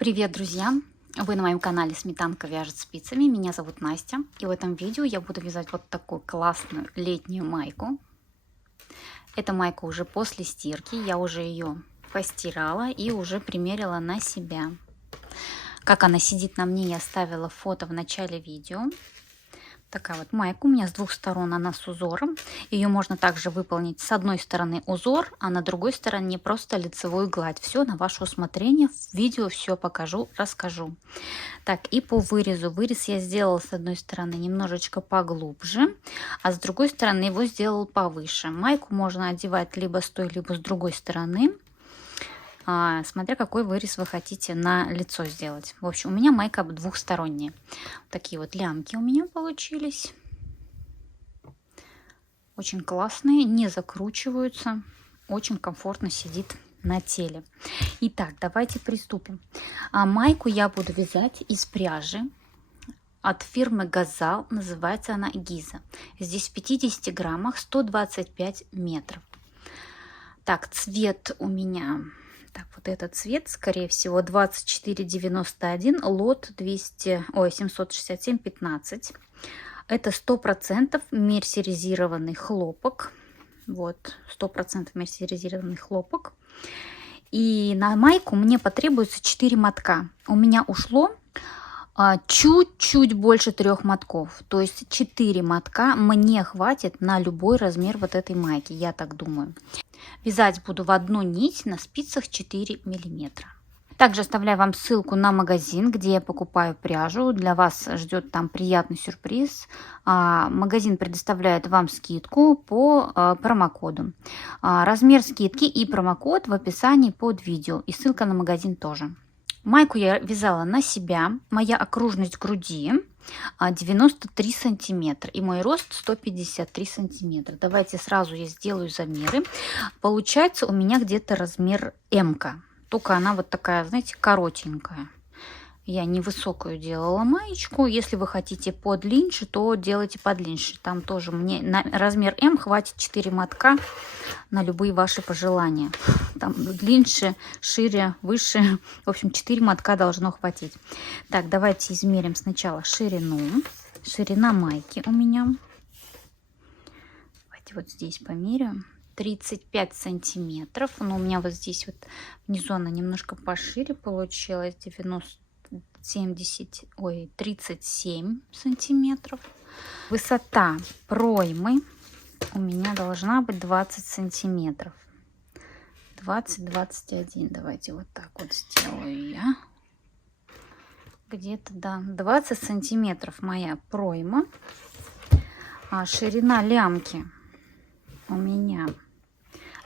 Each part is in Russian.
Привет, друзья! Вы на моем канале Сметанка вяжет спицами. Меня зовут Настя. И в этом видео я буду вязать вот такую классную летнюю майку. Эта майка уже после стирки. Я уже ее постирала и уже примерила на себя. Как она сидит на мне, я оставила фото в начале видео. Такая вот майка у меня с двух сторон, она с узором. Ее можно также выполнить с одной стороны узор, а на другой стороне просто лицевую гладь. Все на ваше усмотрение. В видео все покажу, расскажу. Так, и по вырезу. Вырез я сделала с одной стороны немножечко поглубже, а с другой стороны его сделал повыше. Майку можно одевать либо с той, либо с другой стороны, смотря какой вырез вы хотите на лицо сделать. В общем, у меня майка двухсторонняя. Такие вот лямки у меня получились. Очень классные, не закручиваются, очень комфортно сидит на теле. Итак, давайте приступим. Майку я буду вязать из пряжи от фирмы Газал, называется она Гиза. Здесь в 50 граммах 125 метров. Так, цвет у меня, так, вот этот цвет, скорее всего, 2491, лот 767-15. Это 100% мерсеризированный хлопок. Вот, 100% мерсеризированный хлопок. И на майку мне потребуется 4 мотка. У меня ушло чуть-чуть больше 3 мотков. То есть 4 мотка мне хватит на любой размер вот этой майки, я так думаю. Вязать буду в одну нить на спицах 4 миллиметра. Также оставляю вам ссылку на магазин, где я покупаю пряжу. Для вас ждет там приятный сюрприз. Магазин предоставляет вам скидку по промокоду. Размер скидки и промокод в описании под видео. И ссылка на магазин тоже. Майку я вязала на себя. Моя окружность груди 93 сантиметра. И мой рост 153 сантиметра. Давайте сразу я сделаю замеры. Получается у меня где-то размер М-ка. Только она вот такая, знаете, коротенькая. Я невысокую делала маечку. Если вы хотите подлиннее, то делайте подлиннее. Там тоже мне на размер М хватит 4 мотка на любые ваши пожелания. Там длиннее, шире, выше. В общем, 4 мотка должно хватить. Так, давайте измерим сначала ширину. Ширина майки у меня. Давайте вот здесь померяем. 35 сантиметров, но у меня вот здесь вот внизу она немножко пошире получилась, 37 сантиметров. Высота проймы у меня должна быть 20 сантиметров, 20-21. Давайте вот так вот сделаю я. Где-то, да, 20 сантиметров моя пройма. Ширина лямки у меня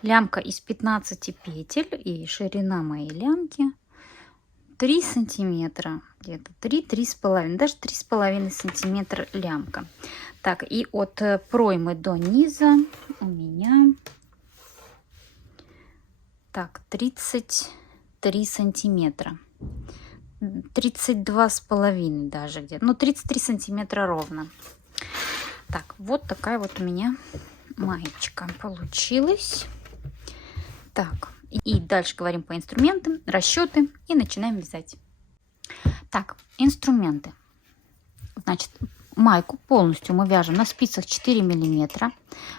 лямка из 15 петель, и ширина моей лямки 3 сантиметра, где-то 3-3,5, даже 3,5 сантиметра лямка. Так, и от проймы до низа у меня так 33 сантиметра, 32,5 даже где-то, ну 33 сантиметра ровно. Так, вот такая вот у меня маечка получилась. Так, и дальше говорим по инструментам, расчеты и начинаем вязать. Так, инструменты. Значит, майку полностью мы вяжем на спицах 4 миллиметра.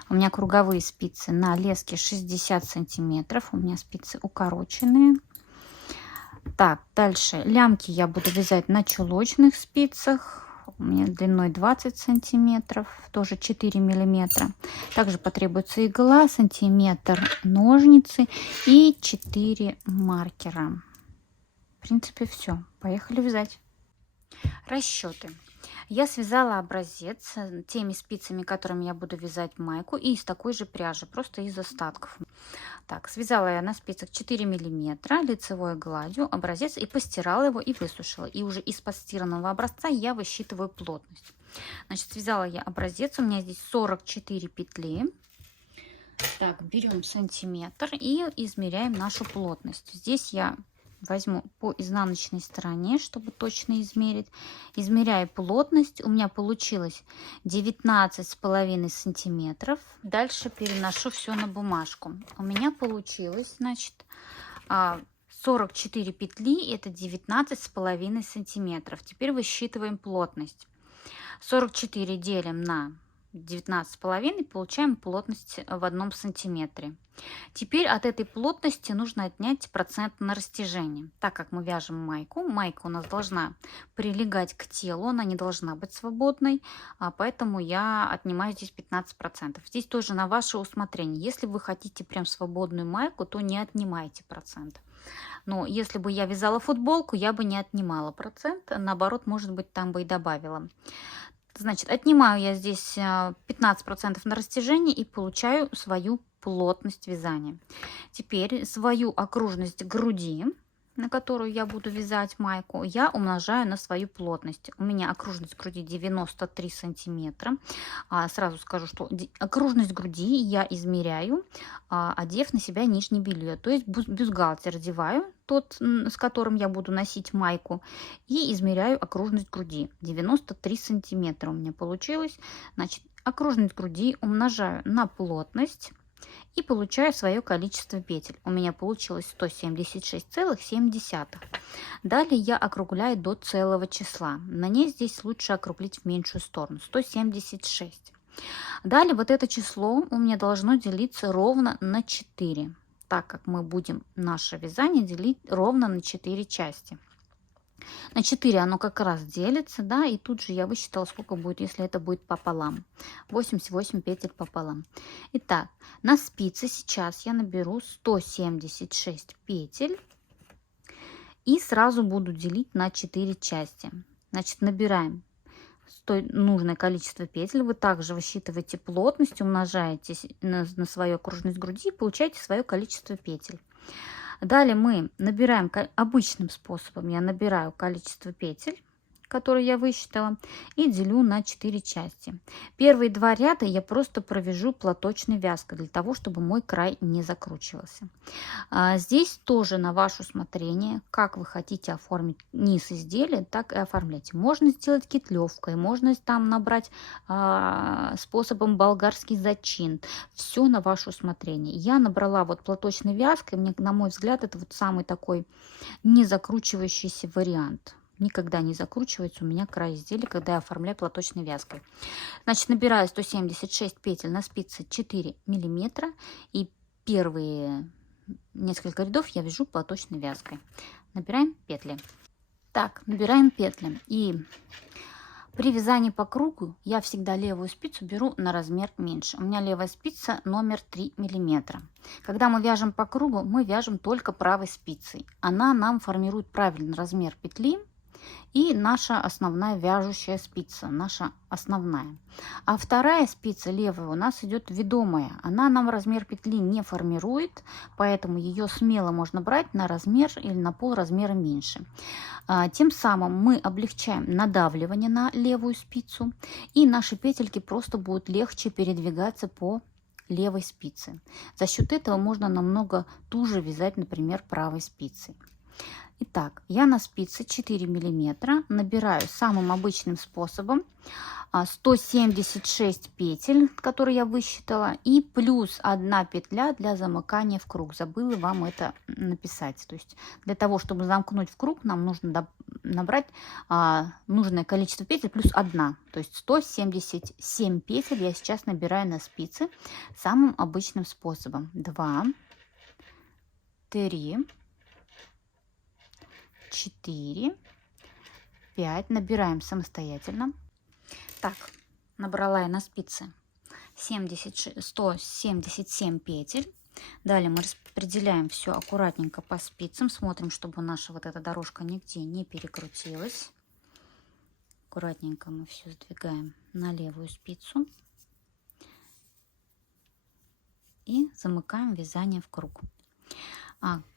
У меня круговые спицы на леске 60 сантиметров. У меня спицы укороченные. Так, дальше лямки я буду вязать на чулочных спицах. У меня длиной 20 сантиметров, тоже 4 миллиметра. Также потребуется игла, сантиметр, ножницы и 4 маркера. В принципе, все. Поехали вязать. Расчеты. Я связала образец теми спицами, которыми я буду вязать майку, и из такой же пряжи, просто из остатков. Так, связала я на спицах 4 миллиметра лицевой гладью образец и постирала его и высушила. И уже из постиранного образца я высчитываю плотность. Значит, связала я образец, у меня здесь 44 петли. Так, берем сантиметр и измеряем нашу плотность. Здесь я возьму по изнаночной стороне, чтобы точно измерить. Измеряю плотность. У меня получилось 19,5 сантиметров. Дальше переношу все на бумажку. У меня получилось, значит, 44 петли, это 19,5 сантиметров. Теперь высчитываем плотность. 44 делим на 19,5, получаем плотность в 1 сантиметре. Теперь от этой плотности нужно отнять процент на растяжение. Так как мы вяжем майку, майка у нас должна прилегать к телу, она не должна быть свободной, поэтому я отнимаю здесь 15%. Здесь тоже на ваше усмотрение. Если вы хотите прям свободную майку, то не отнимайте процент. Но если бы я вязала футболку, я бы не отнимала процент, наоборот, может быть, там бы и добавила. Значит, отнимаю я здесь 15% на растяжение и получаю свою плотность вязания. Теперь свою окружность груди, на которую я буду вязать майку, я умножаю на свою плотность. У меня окружность груди 93 сантиметра. Сразу скажу, что окружность груди я измеряю, одев на себя нижнее белье. То есть бюстгальтер одеваю, тот, с которым я буду носить майку, и измеряю окружность груди. 93 сантиметра у меня получилось. Значит, окружность груди умножаю на плотность и получаю свое количество петель. У меня получилось 176,7. Далее я округляю до целого числа. На ней здесь лучше округлить в меньшую сторону. 176. Далее вот это число у меня должно делиться ровно на 4, так как мы будем наше вязание делить ровно на 4 части. На 4 оно как раз делится, да, и тут же я высчитала, сколько будет, если это будет пополам. 88 петель пополам. Итак, на спице сейчас я наберу 176 петель и сразу буду делить на 4 части. Значит, набираем нужное количество петель. Вы также высчитываете плотность, умножаете на свою окружность груди и получаете свое количество петель. Далее мы набираем обычным способом. Я набираю количество петель, которые я высчитала, и делю на 4 части. Первые 2 ряда я просто провяжу платочной вязкой, для того, чтобы мой край не закручивался. Здесь тоже на ваше усмотрение, как вы хотите оформить низ изделия, так и оформляйте. Можно сделать кетлевкой, можно там набрать способом болгарский зачин. Все на ваше усмотрение. Я набрала вот платочной вязкой, мне, на мой взгляд, это вот самый такой не закручивающийся вариант. Никогда не закручивается у меня край изделия, когда я оформляю платочной вязкой. Значит, набираю 176 петель на спице 4 миллиметра, и первые несколько рядов я вяжу платочной вязкой. Набираем петли. Так, набираем петли. И при вязании по кругу я всегда левую спицу беру на размер меньше. У меня левая спица номер 3 миллиметра. Когда мы вяжем по кругу, мы вяжем только правой спицей. Она нам формирует правильный размер петли. И наша основная вяжущая спица, наша основная. А вторая спица, левая, у нас идет ведомая. Она нам размер петли не формирует, поэтому ее смело можно брать на размер или на пол размера меньше. Тем самым мы облегчаем надавливание на левую спицу, и наши петельки просто будут легче передвигаться по левой спице. За счет этого можно намного туже вязать, например, правой спицей. Итак, я на спице 4 миллиметра набираю самым обычным способом 176 петель, которые я высчитала, и плюс 1 петля для замыкания в круг. Забыла вам это написать. То есть для того, чтобы замкнуть в круг, нам нужно набрать нужное количество петель плюс 1. То есть 177 петель я сейчас набираю на спице самым обычным способом. 2, 3, 4, 5. Набираем самостоятельно. Так, набрала я на спице 177 петель. Далее мы распределяем все аккуратненько по спицам. Смотрим, чтобы наша вот эта дорожка нигде не перекрутилась. Аккуратненько мы все сдвигаем на левую спицу. И замыкаем вязание в круг.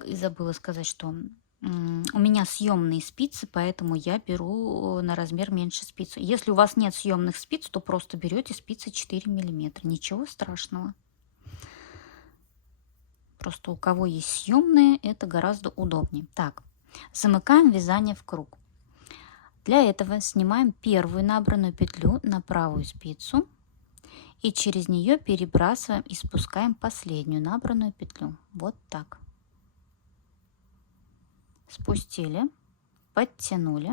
И забыла сказать, что у меня съемные спицы, поэтому я беру на размер меньше спицу. Если у вас нет съемных спиц, то просто берете спицы 4 миллиметра. Ничего страшного. Просто у кого есть съемные, это гораздо удобнее. Так, замыкаем вязание в круг. Для этого снимаем первую набранную петлю на правую спицу и через нее перебрасываем и спускаем последнюю набранную петлю. Вот так. спустили, подтянули.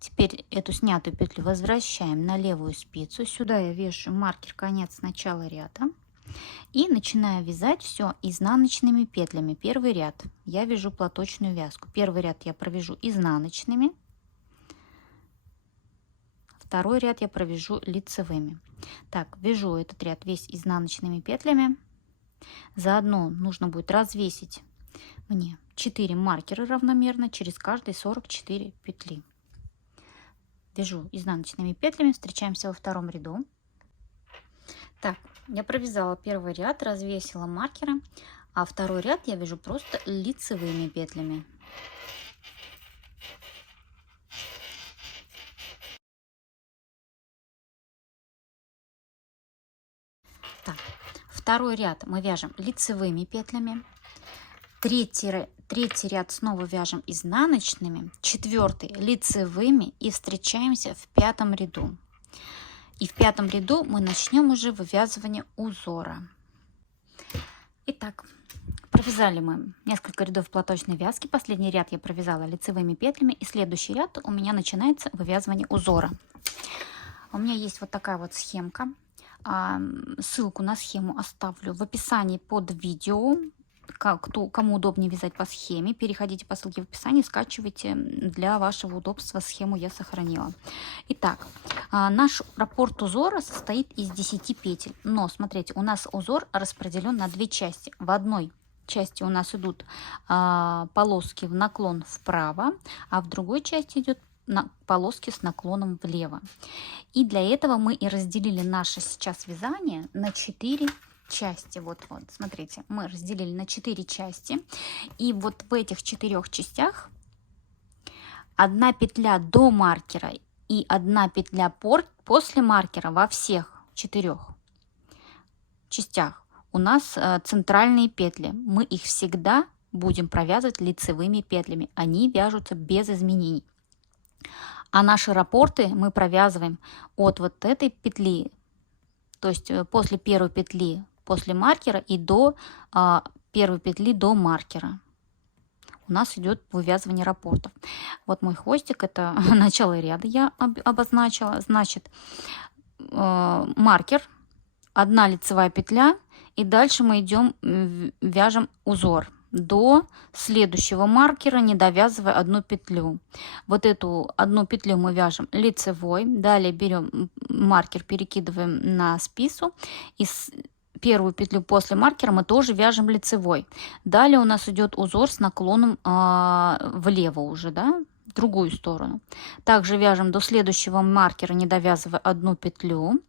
Теперь эту снятую петлю возвращаем на левую спицу. Сюда я вешаю маркер конец начала ряда. И начинаю вязать все изнаночными петлями. Первый ряд я вяжу платочную вязку. Первый ряд я провяжу изнаночными. Второй ряд я провяжу лицевыми. Так, вяжу этот ряд весь изнаночными петлями. Заодно нужно будет развесить мне 4 маркера равномерно через каждые 44 петли. Вяжу изнаночными петлями, встречаемся во втором ряду. Так, я провязала первый ряд, развесила маркеры, а второй ряд я вяжу просто лицевыми петлями. Так, второй ряд мы вяжем лицевыми петлями. Третий ряд снова вяжем изнаночными, четвертый лицевыми и встречаемся в пятом ряду. И в пятом ряду мы начнем уже вывязывание узора. Итак, провязали мы несколько рядов платочной вязки. Последний ряд я провязала лицевыми петлями, и следующий ряд у меня начинается вывязывание узора. У меня есть вот такая вот схемка. Ссылку на схему оставлю в описании под видео. Кому удобнее вязать по схеме, переходите по ссылке в описании, скачивайте. Для вашего удобства схему я сохранила. Итак, наш раппорт узора состоит из 10 петель. Но смотрите, у нас узор распределен на две части. В одной части у нас идут полоски в наклон вправо, а в другой части идет полоски с наклоном влево. И для этого мы и разделили наше сейчас вязание на 4 части. Вот, смотрите, мы разделили на 4 части. И вот в этих 4 частях одна петля до маркера и одна петля после маркера во всех 4 частях у нас центральные петли. Мы их всегда будем провязывать лицевыми петлями. Они вяжутся без изменений. А наши раппорты мы провязываем от вот этой петли, то есть после первой петли после маркера и до первой петли до маркера у нас идет вывязывание раппортов. Вот мой хвостик, это начало ряда я обозначила. Значит, маркер, одна лицевая петля, и дальше мы идем, вяжем узор до следующего маркера, не довязывая одну петлю. Вот эту одну петлю мы вяжем лицевой. Далее берем маркер, перекидываем на спицу, и первую петлю после маркера мы тоже вяжем лицевой. Далее у нас идет узор с наклоном влево уже, да, в другую сторону. Также вяжем до следующего маркера, не довязывая одну петлю.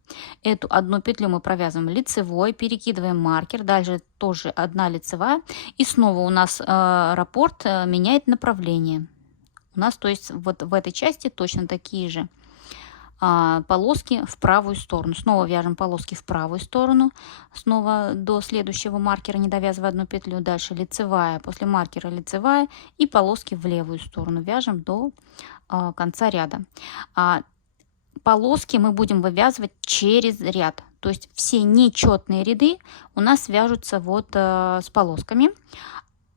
Эту одну петлю мы провязываем лицевой, перекидываем маркер, дальше тоже одна лицевая, и снова у нас раппорт меняет направление. У нас, то есть, вот в этой части точно такие же полоски в правую сторону. Снова вяжем полоски в правую сторону, снова до следующего маркера, не довязывая одну петлю. Дальше лицевая, после маркера лицевая, и полоски в левую сторону вяжем до конца ряда. Полоски мы будем вывязывать через ряд, то есть все нечетные ряды у нас вяжутся вот с полосками,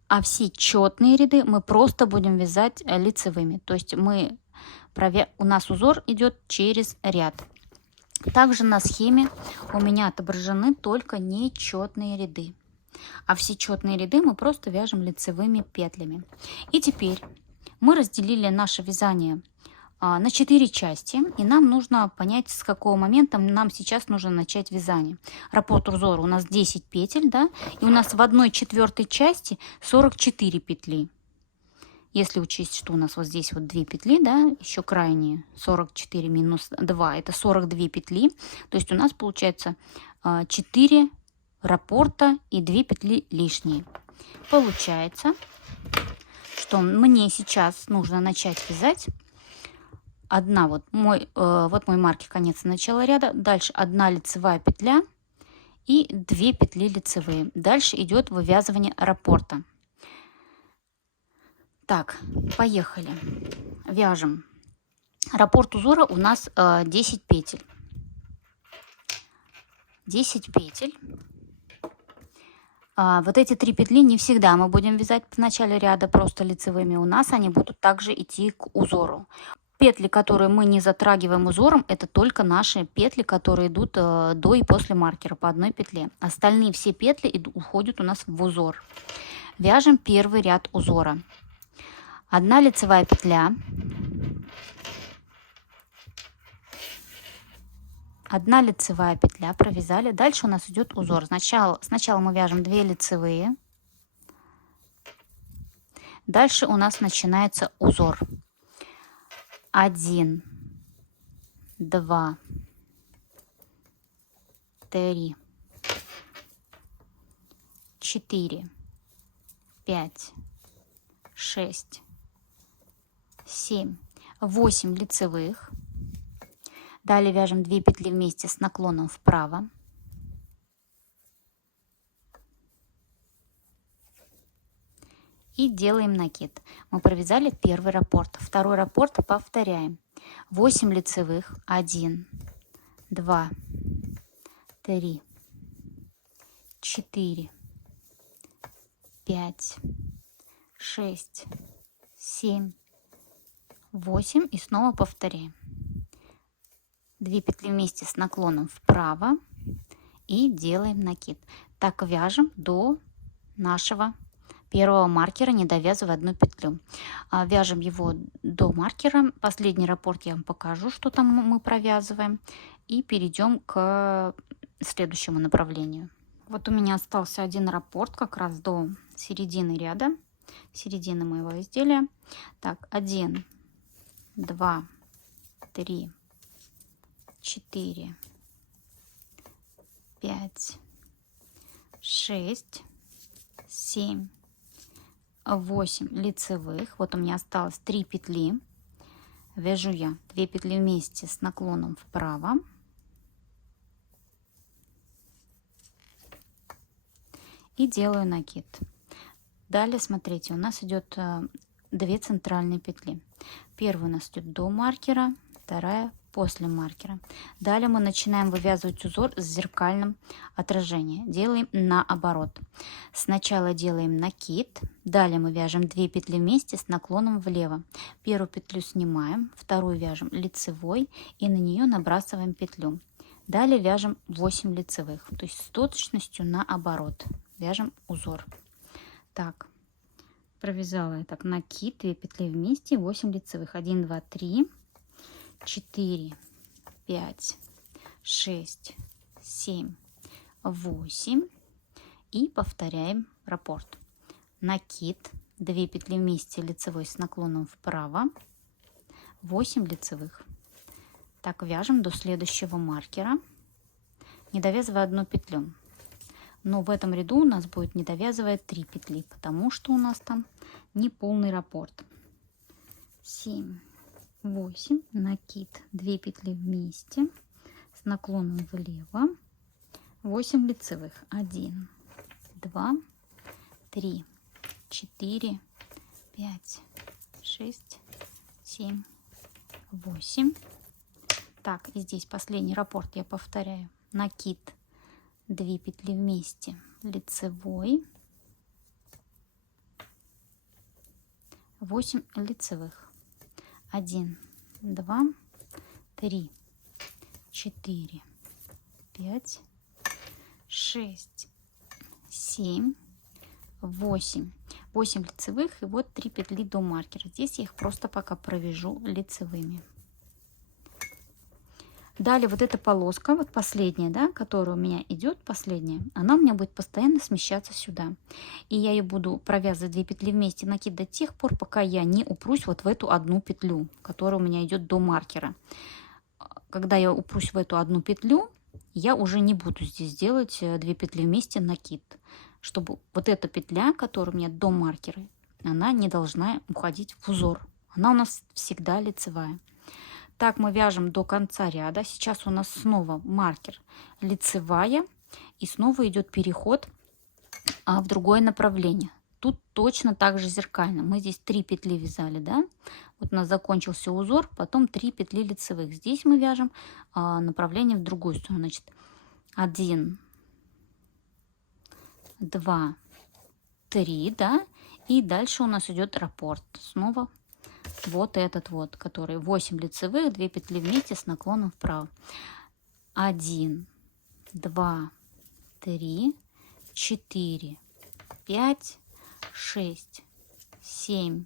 а все четные ряды мы просто будем вязать лицевыми, то есть у нас узор идет через ряд. Также на схеме у меня отображены только нечетные ряды, а все четные ряды мы просто вяжем лицевыми петлями. И теперь мы разделили наше вязание на 4 части, и нам нужно понять, с какого момента нам сейчас нужно начать вязание. Раппорт узора у нас 10 петель, да, и у нас в 1/4 части 44 петли. Если учесть, что у нас вот здесь вот 2 петли, да, еще крайние 44 минус 2, это 42 петли. То есть у нас получается 4 раппорта и 2 петли лишние. Получается, что мне сейчас нужно начать вязать вот мой маркер конец начала ряда, дальше одна лицевая петля и 2 петли лицевые. Дальше идет вывязывание раппорта. Так, поехали. Вяжем. Раппорт узора у нас 10 петель. 10 петель. Вот эти 3 петли не всегда мы будем вязать в начале ряда просто лицевыми. У нас они будут также идти к узору. Петли, которые мы не затрагиваем узором, это только наши петли, которые идут до и после маркера по одной петле. Остальные все петли уходят у нас в узор. Вяжем первый ряд узора. 1 лицевая петля, 1 лицевая петля, провязали. Дальше у нас идет узор. Сначала мы вяжем 2 лицевые. Дальше у нас начинается узор. 1, 2, 3, 4, 5, 6, 7, 8 лицевых. Далее вяжем 2 петли вместе с наклоном вправо. И делаем накид. Мы провязали первый раппорт. Второй раппорт повторяем. 8 лицевых. 1, 2, 3, 4, 5, 6, 7, 8. И снова повторяем. 2 петли вместе с наклоном вправо. И делаем накид. Так вяжем до нашего первого маркера, не довязывая 1 петлю. Вяжем его до маркера. Последний раппорт я вам покажу, что там мы провязываем. И перейдем к следующему направлению. Вот у меня остался 1 раппорт как раз до середины ряда, середины моего изделия. Так, 1, 2, 3, 4, 5, 6, 7, 8 лицевых. Вот у меня осталось 3 петли. Вяжу я 2 петли вместе с наклоном вправо. И делаю накид. Далее, смотрите, у нас идет 2 центральные петли. Первая у нас идет до маркера, вторая после маркера. Далее мы начинаем вывязывать узор с зеркальным отражением. Делаем наоборот. Сначала делаем накид, далее мы вяжем 2 петли вместе с наклоном влево. Первую петлю снимаем, вторую вяжем лицевой и на нее набрасываем петлю. Далее вяжем 8 лицевых, то есть с точностью наоборот. Вяжем узор. Так, провязала я так накид, 2 петли вместе, 8 лицевых. 1, 2, 3, 4, 5, 6, 7, 8. И повторяем раппорт. Накид, 2 петли вместе лицевой с наклоном вправо, 8 лицевых. Так вяжем до следующего маркера, не довязывая 1 петлю. Но в этом ряду у нас будет не довязывая 3 петли, потому что у нас там не полный раппорт. 7, 8, накид, 2 петли вместе с наклоном влево, 8 лицевых. 1, 2, 3, 4, 5, 6, 7, 8. Так, и здесь последний раппорт я повторяю. Накид, 2 петли вместе, лицевой, 8 лицевых. 1, 2, 3, 4, 5, 6, 7, 8. 8 лицевых и вот 3 петли до маркера. Здесь я их просто пока провяжу лицевыми. Далее вот эта полоска, вот последняя, да, которая у меня идет, последняя, она у меня будет постоянно смещаться сюда. И я ее буду провязывать 2 петли вместе, накид до тех пор, пока я не упрусь вот в эту 1 петлю, которая у меня идет до маркера. Когда я упрусь в эту 1 петлю, я уже не буду здесь делать 2 петли вместе накид, чтобы вот эта петля, которая у меня до маркера, она не должна уходить в узор. Она у нас всегда лицевая. Так мы вяжем до конца ряда. Сейчас у нас снова маркер лицевая. И снова идет переход в другое направление. Тут точно так же зеркально. Мы здесь 3 петли вязали, да? Вот у нас закончился узор, потом 3 петли лицевых. Здесь мы вяжем направление в другую сторону. Значит, 1, 2, 3, да, и дальше у нас идет раппорт. Снова вот этот вот, который 8 лицевых, 2 петли вместе с наклоном вправо. 1, 2, 3, 4, 5, 6, 7,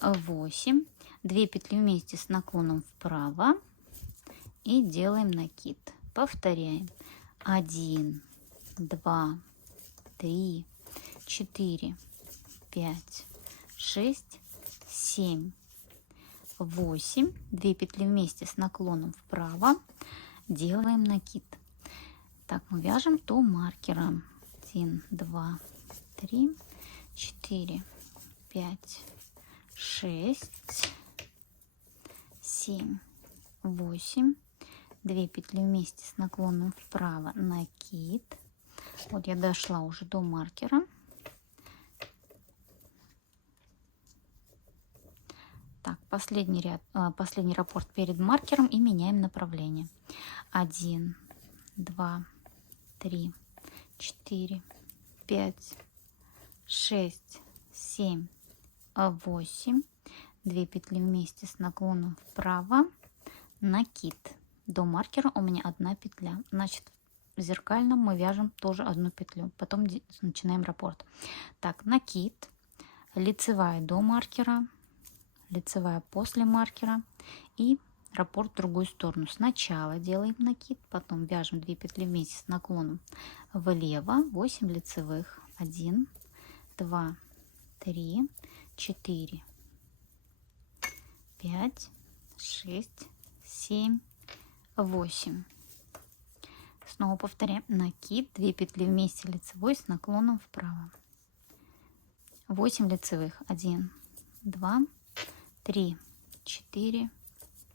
8. 2 петли вместе с наклоном вправо и делаем накид. Повторяем. 1, 2, 3, 4, 5, 6, 7, 8. 2 петли вместе с наклоном вправо. Делаем накид. Так, мы вяжем до маркера. 1, 2, 3, 4, 5, 6, 7, 8. 2 петли вместе с наклоном вправо, накид. Вот я дошла уже до маркера. Так, последний ряд, последний раппорт перед маркером и меняем направление. 1, 2, 3, 4, 5, 6, 7, 8. 2 петли вместе с наклоном вправо, накид. До маркера у меня 1 петля. Значит, в зеркальном мы вяжем тоже 1 петлю. Потом начинаем раппорт. Так, накид, лицевая до маркера, лицевая после маркера и раппорт в другую сторону. Сначала делаем накид, потом вяжем 2 петли вместе с наклоном влево, 8 лицевых. 1, 2, 3, 4, 5, 6, 7, 8. Снова повторяем. Накид, 2 петли вместе лицевой с наклоном вправо. 8 лицевых. 1, 2, 3, 4,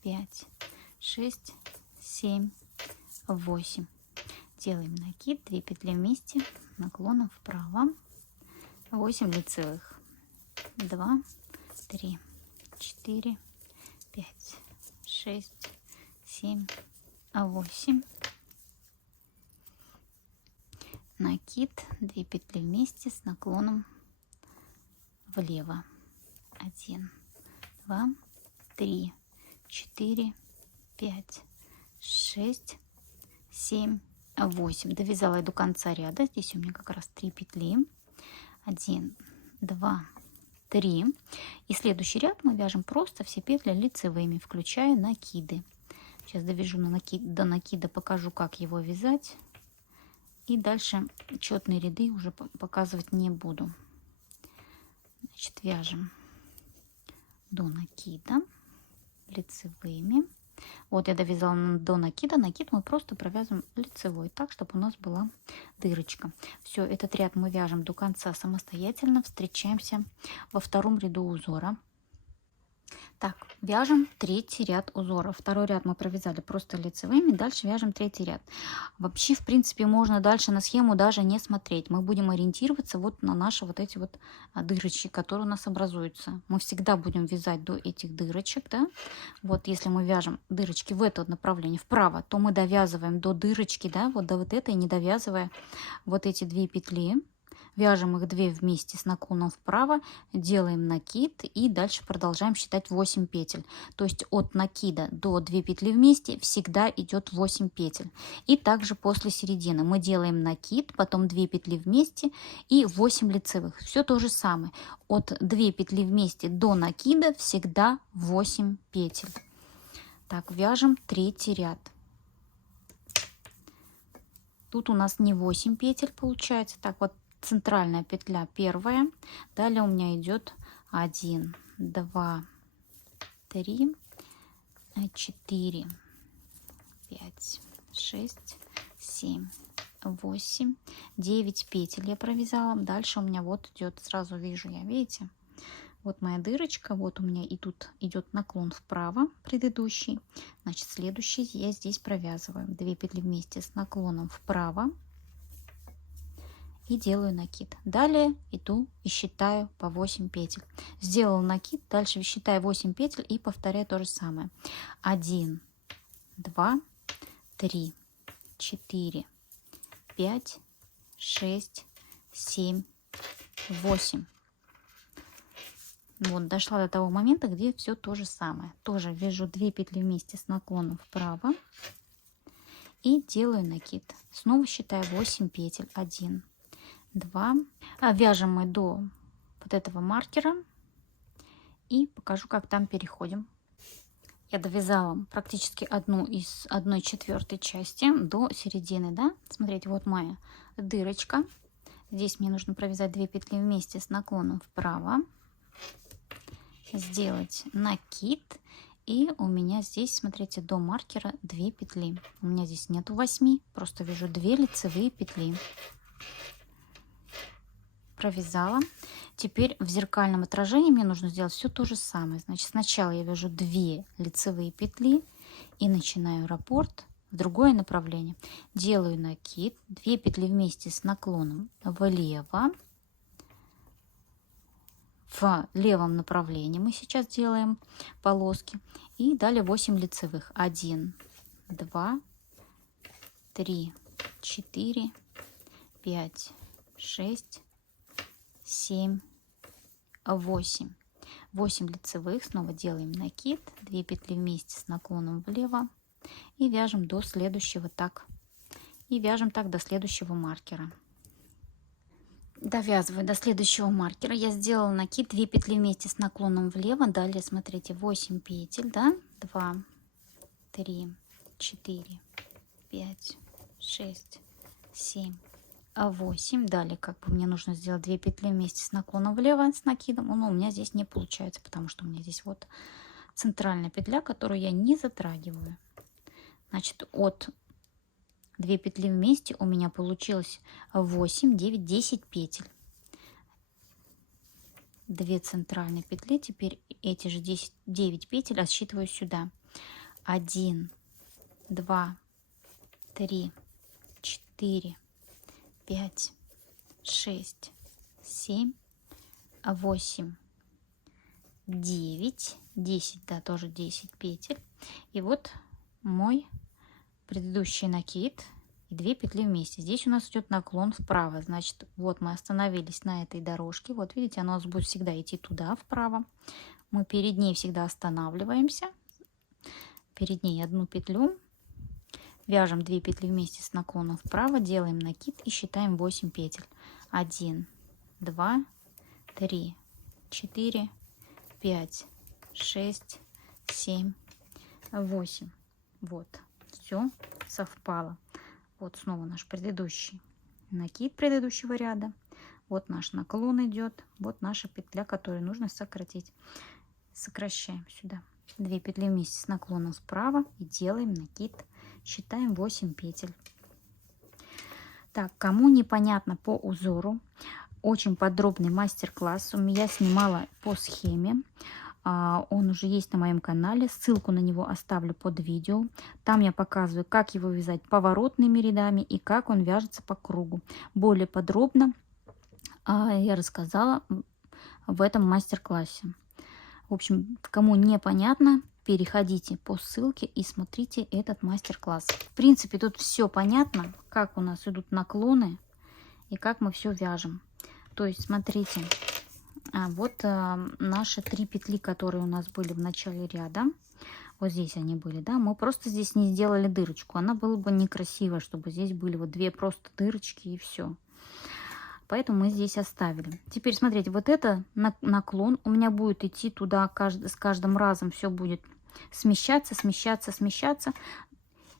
5, 6, 7, 8. Делаем накид, 2 петли вместе, наклоном вправо. 8 лицевых. 2, 3, 4, 5, 6, 7, 8. Накид, 2 петли вместе с наклоном влево. 1, 2, 3, 4, 5, 6, 7, 8. Довязала я до конца ряда. Здесь у меня как раз 3 петли. 1, 2, 3. И следующий ряд мы вяжем просто все петли лицевыми, включая накиды. Сейчас довяжу до накида, покажу, как его вязать. И дальше четные ряды уже показывать не буду. Значит, вяжем до накида лицевыми. Вот я довязала до накида. Накид мы просто провязываем лицевой, так, чтобы у нас была дырочка. Все, этот ряд мы вяжем до конца самостоятельно. Встречаемся во втором ряду узора. Так, вяжем 3-й ряд узора. 2-й ряд мы провязали просто лицевыми, дальше вяжем 3-й ряд. Вообще, в принципе, можно дальше на схему даже не смотреть. Мы будем ориентироваться вот на наши вот эти вот дырочки, которые у нас образуются. Мы всегда будем вязать до этих дырочек, да. Вот если мы вяжем дырочки в это направление вправо, то мы довязываем до дырочки, да, вот до вот этой, не довязывая вот эти 2 петли. Вяжем их 2 вместе с наклоном вправо, делаем накид и дальше продолжаем считать 8 петель. То есть от накида до 2 петли вместе всегда идет 8 петель. И также после середины мы делаем накид, потом 2 петли вместе и 8 лицевых. Все то же самое. От 2 петли вместе до накида всегда 8 петель. Так, вяжем 3-й ряд. Тут у нас не 8 петель получается. Так, вот центральная петля первая. Далее у меня идет 1, 2, 3, 4, 5, 6, 7, 8, 9 петель я провязала. Дальше у меня вот идет, сразу вижу я, видите, вот моя дырочка, вот у меня и тут идет наклон вправо предыдущий. Значит, следующий я здесь провязываю 2 петли вместе с наклоном вправо и делаю накид. Далее иду и считаю по 8 петель. Сделала накид, дальше считаю 8 петель и повторяю то же самое. 1, 2, 3, 4, 5, 6, 7, 8. Вот, дошла до того момента, где все то же самое. Тоже вяжу 2 петли вместе с наклоном вправо и делаю накид. Снова считаю 8 петель. 1, 2. Вяжем мы до вот этого маркера и покажу, как там переходим. Я довязала практически одну из 1/4 части до середины, да? Смотрите, вот моя дырочка. Здесь мне нужно провязать 2 петли вместе с наклоном вправо, сделать накид, и у меня здесь, смотрите, до маркера 2 петли. У меня здесь нету 8, просто вяжу 2 лицевые петли. Провязала. Теперь в зеркальном отражении мне нужно сделать все то же самое. Значит, сначала я вяжу 2 лицевые петли и начинаю раппорт в другое направление. Делаю накид, 2 петли вместе с наклоном влево. В левом направлении мы сейчас делаем полоски. И далее 8 лицевых. 1, 2, 3, 4, 5, 6, 7, 8. 8 лицевых. Снова делаем накид. 2 петли вместе с наклоном влево. И вяжем до следующего так. И вяжем так до следующего маркера. Довязываю до следующего маркера. Я сделала накид, 2 петли вместе с наклоном влево. Далее, смотрите, 8 петель, да? 2, 3, 4, 5, 6, 7, 8. Далее, как бы мне нужно сделать 2 петли вместе с наклоном влево, с накидом. Но у меня здесь не получается, потому что у меня здесь вот центральная петля, которую я не затрагиваю. Значит, от 2 петли вместе у меня получилось 8, 9, 10 петель. 2 центральные петли. Теперь эти же 9 петель отсчитываю сюда. 1, 2, 3, 4, 5, 6, 7, 8, 9, 10, да, тоже 10 петель. И вот мой предыдущий накид и 2 петли вместе. Здесь у нас идет наклон вправо. Значит, вот мы остановились на этой дорожке. Вот видите, она у нас будет всегда идти туда, вправо. Мы перед ней всегда останавливаемся. Перед ней одну петлю. Вяжем 2 петли вместе с наклоном вправо, делаем накид и считаем 8 петель. 1, 2, 3, 4, 5, 6, 7, 8. Вот, все совпало. Вот снова наш предыдущий накид предыдущего ряда. Вот наш наклон идет. Вот наша петля, которую нужно сократить. Сокращаем сюда 2 петли вместе с наклоном справа и делаем накид. Считаем 8 петель. Так, кому непонятно по узору, очень подробный мастер-класс у меня снимала по схеме. Он уже есть на моем канале. Ссылку на него оставлю под видео. Там я показываю, как его вязать поворотными рядами и как он вяжется по кругу. Более подробно я рассказала в этом мастер-классе. В общем, кому непонятно, переходите по ссылке и смотрите этот мастер-класс. В принципе, тут все понятно, как у нас идут наклоны и как мы все вяжем. То есть, смотрите, вот наши 3 петли, которые у нас были в начале ряда. Вот здесь они были, да. Мы просто здесь не сделали дырочку. Она была бы некрасиво, чтобы здесь были вот 2 просто дырочки и все. Поэтому мы здесь оставили. Теперь смотрите, вот это наклон у меня будет идти туда, с каждым разом все будет смещаться, смещаться, смещаться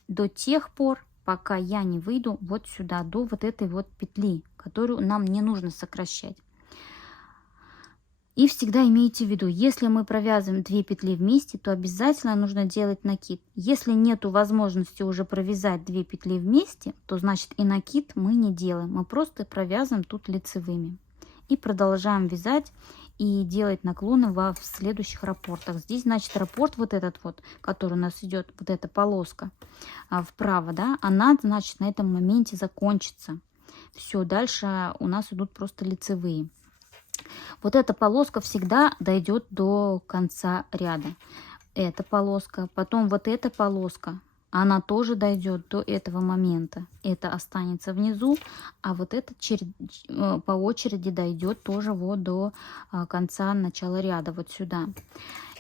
до тех пор, пока я не выйду вот сюда, до вот этой вот петли, которую нам не нужно сокращать. И всегда имейте в виду, если мы провязываем 2 петли вместе, то обязательно нужно делать накид. Если нету возможности уже провязать 2 петли вместе, то значит и накид мы не делаем. Мы просто провязываем тут лицевыми. И продолжаем вязать и делать наклоны в следующих раппортах. Здесь, значит, раппорт вот этот вот, который у нас идет, вот эта полоска вправо, да, она, значит, на этом моменте закончится. Все, дальше у нас идут просто лицевые. Вот эта полоска всегда дойдет до конца ряда. Эта полоска, потом вот эта полоска, она тоже дойдет до этого момента. Это останется внизу, а вот это по очереди дойдет тоже вот до конца начала ряда, вот сюда.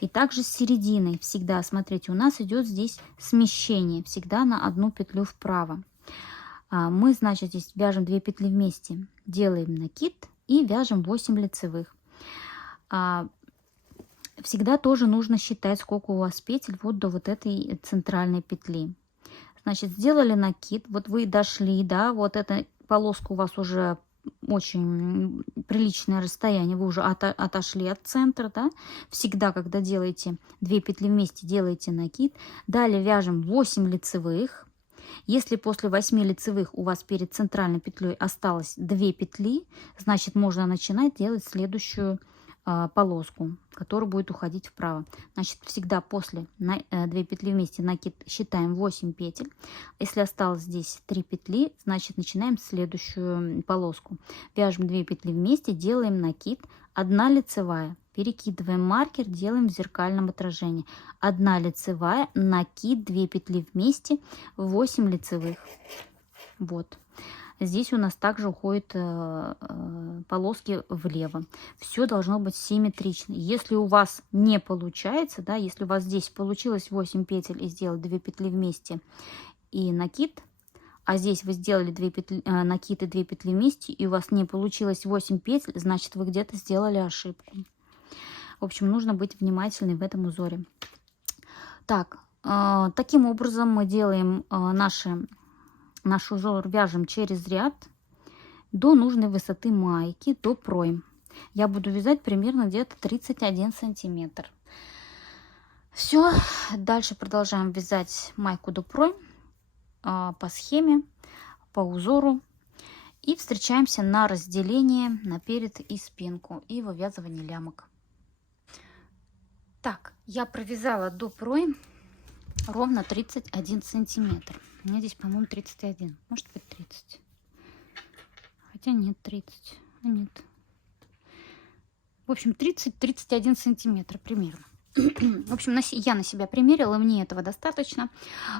И также с серединой всегда, смотрите, у нас идет здесь смещение, всегда на одну петлю вправо. Мы, значит, здесь вяжем 2 петли вместе, делаем накид и вяжем 8 лицевых. Всегда тоже нужно считать, сколько у вас петель вот до вот этой центральной петли. Значит, сделали накид, вот вы дошли, да, вот эта полоска у вас уже очень приличное расстояние, вы уже отошли от центра, да. Всегда, когда делаете 2 петли вместе, делаете накид. Далее вяжем 8 лицевых. Если после 8 лицевых у вас перед центральной петлей осталось 2 петли, значит, можно начинать делать следующую полоску, которая будет уходить вправо. Значит, всегда после 2 петли вместе накид считаем 8 петель. Если осталось здесь 3 петли, значит, начинаем следующую полоску. Вяжем 2 петли вместе, делаем накид, 1 лицевая, перекидываем маркер, делаем в зеркальном отражении. 1 лицевая, накид, 2 петли вместе, 8 лицевых. Вот. Здесь у нас также уходят полоски влево. Все должно быть симметрично. Если у вас не получается, да, если у вас здесь получилось 8 петель и сделать 2 петли вместе и накид, а здесь вы сделали 2 петли, накид и 2 петли вместе, и у вас не получилось 8 петель, значит, вы где-то сделали ошибку. В общем, нужно быть внимательным в этом узоре. Так, таким образом мы делаем наш узор, вяжем через ряд до нужной высоты майки, до пройм. Я буду вязать примерно где-то 31 сантиметр. Все, дальше продолжаем вязать майку до пройм по схеме, по узору. И встречаемся на разделение на перед и спинку и вывязывание лямок. Так, я провязала до пройм ровно 31 сантиметр. У меня здесь, по-моему, 31. Может быть, 30. Хотя нет, 30. Нет. В общем, 30-31 сантиметр примерно. В общем, я на себя примерила, мне этого достаточно.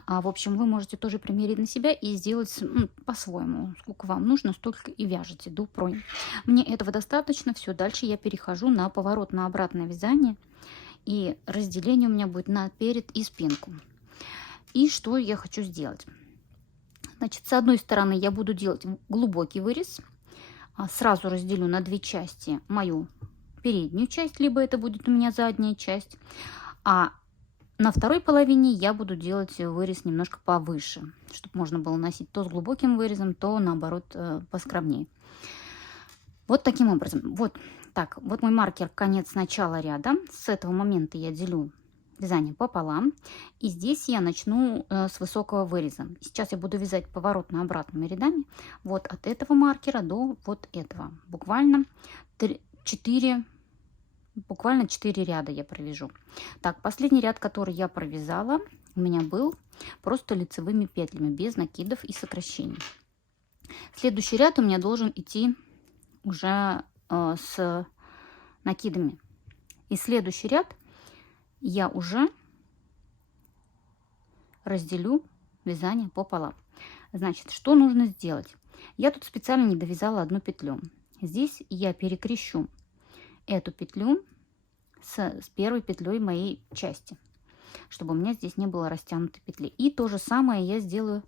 В общем, вы можете тоже примерить на себя и сделать по-своему. Сколько вам нужно, столько и вяжете до пройм. Мне этого достаточно. Все, дальше я перехожу на поворот, на обратное вязание. И разделение у меня будет на перед и спинку. И что я хочу сделать? Значит, с одной стороны я буду делать глубокий вырез. Сразу разделю на 2 части мою переднюю часть, либо это будет у меня задняя часть. А на второй половине я буду делать вырез немножко повыше, чтобы можно было носить то с глубоким вырезом, то наоборот поскромнее. Вот таким образом. Вот так, вот мой маркер конец начала ряда. С этого момента я делю вязание пополам. И здесь я начну с высокого выреза. Сейчас я буду вязать поворотно-обратными рядами. Вот от этого маркера до вот этого. Буквально 4 ряда я провяжу. Так, последний ряд, который я провязала, у меня был просто лицевыми петлями, без накидов и сокращений. Следующий ряд у меня должен идти уже с накидами. И следующий ряд я уже разделю вязание пополам. Значит, что нужно сделать? Я тут специально не довязала одну петлю. Здесь я перекрещу эту петлю с первой петлей моей части, чтобы у меня здесь не было растянутой петли. И то же самое я сделаю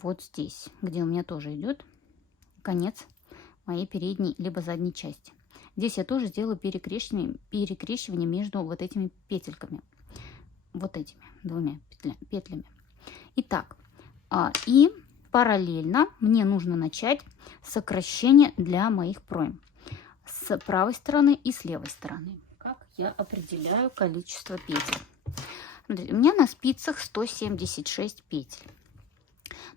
вот здесь, где у меня тоже идет конец моей передней либо задней части. Здесь я тоже сделаю перекрещивание между вот этими петельками, вот этими 2 петлями. Итак, и параллельно мне нужно начать сокращение для моих пройм с правой стороны и с левой стороны. Как я определяю количество петель? Смотрите, у меня на спицах 176 петель.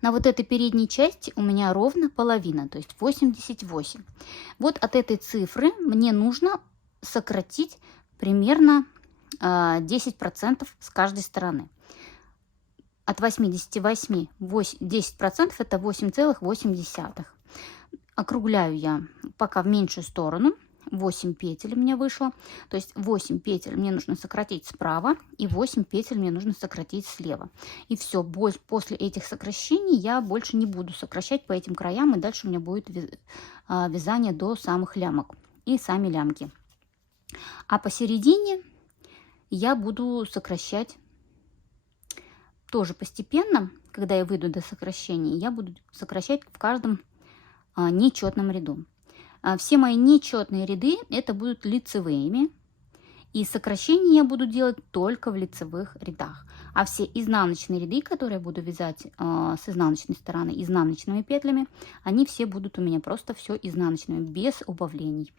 На вот этой передней части у меня ровно половина, то есть 88. Вот от этой цифры мне нужно сократить примерно 10% с каждой стороны. От 88 10% это 8,8. Округляю я пока в меньшую сторону. 8 петель у меня вышло. То есть 8 петель мне нужно сократить справа и 8 петель мне нужно сократить слева. И все, после этих сокращений я больше не буду сокращать по этим краям, и дальше у меня будет вязание до самых лямок и сами лямки. А посередине я буду сокращать тоже постепенно. Когда я выйду до сокращения, я буду сокращать в каждом нечетном ряду. Все мои нечетные ряды это будут лицевыми, и сокращения я буду делать только в лицевых рядах. А все изнаночные ряды, которые я буду вязать с изнаночной стороны изнаночными петлями, они все будут у меня просто все изнаночными, без убавлений.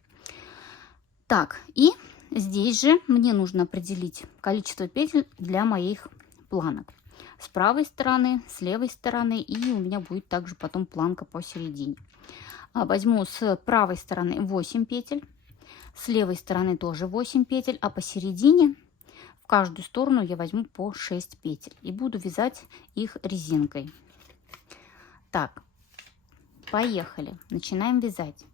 Так, и здесь же мне нужно определить количество петель для моих планок. С правой стороны, с левой стороны, и у меня будет также потом планка посередине. Возьму с правой стороны 8 петель, с левой стороны тоже 8 петель, а посередине в каждую сторону я возьму по 6 петель и буду вязать их резинкой. Так, поехали, начинаем вязать.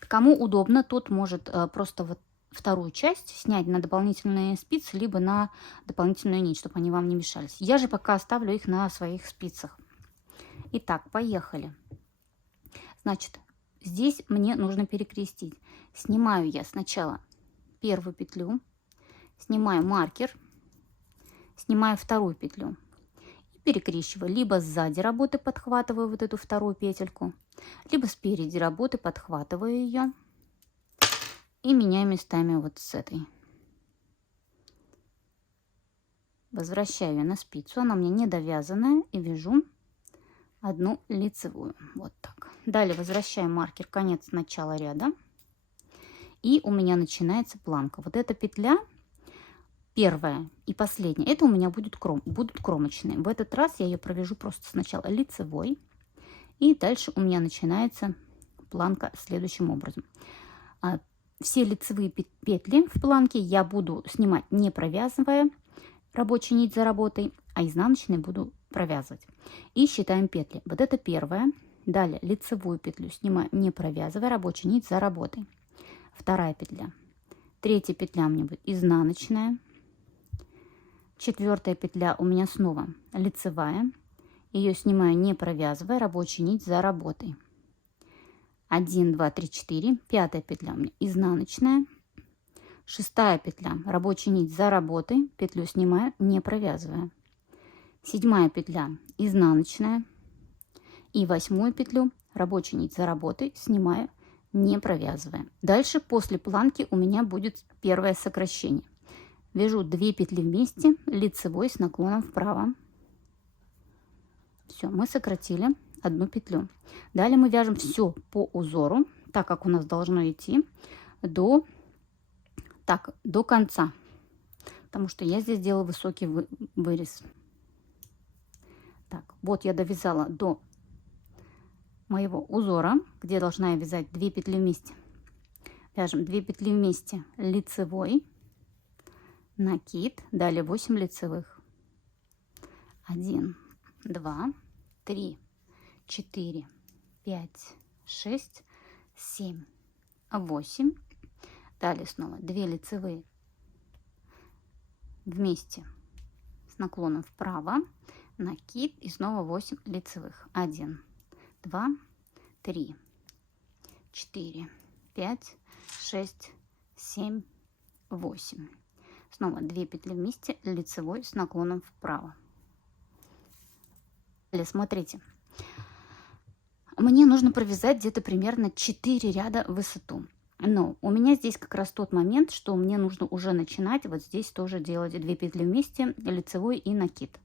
Кому удобно, тот может просто вот вторую часть снять на дополнительные спицы, либо на дополнительную нить, чтобы они вам не мешались. Я же пока оставлю их на своих спицах. Итак, поехали. Значит, здесь мне нужно перекрестить. Снимаю я сначала первую петлю, снимаю маркер, снимаю вторую петлю и перекрещиваю. Либо сзади работы подхватываю вот эту вторую петельку, либо спереди работы подхватываю ее и меняю местами вот с этой. Возвращаю ее на спицу, она у меня не довязанная, и вяжу одну лицевую. Вот так. Далее возвращаю маркер, конец начала ряда. И у меня начинается планка. Вот эта петля, первая и последняя, это у меня будут кромочные. В этот раз я ее провяжу просто сначала лицевой. И дальше у меня начинается планка следующим образом. Все лицевые петли в планке я буду снимать не провязывая рабочую нить за работой, а изнаночной буду провязывать. И считаем петли. Вот это первая. Далее лицевую петлю снимаю не провязывая, рабочую нить за работой. Вторая петля. Третья петля у меня будет изнаночная. Четвертая петля у меня снова лицевая. Ее снимаю не провязывая, рабочую нить за работой. 1, 2, 3, 4. Пятая петля у меня изнаночная. Шестая петля, рабочая нить за работой, петлю снимаю не провязывая. Седьмая петля изнаночная. И восьмую петлю, рабочую нить за работой, снимаю не провязывая. Дальше после планки у меня будет первое сокращение. Вяжу 2 петли вместе, лицевой с наклоном вправо. Все, мы сократили одну петлю. Далее мы вяжем все по узору, так как у нас должно идти до конца, потому что я здесь делаю высокий вырез. Так, вот я довязала до моего узора, где должна я вязать 2 петли вместе. Вяжем 2 петли вместе, лицевой, накид, далее 8 лицевых. 1, 2, 3, 4, 5, 6, 7, 8. Далее снова 2 лицевые вместе с наклоном вправо, накид и снова 8 лицевых. 1, 2, 3, 4, 5, 6, 7, 8. Снова 2 петли вместе, лицевой с наклоном вправо. Далее смотрите, мне нужно провязать где-то примерно 4 ряда в высоту. Но у меня здесь как раз тот момент, что мне нужно уже начинать вот здесь тоже делать 2 петли вместе, лицевой и накид.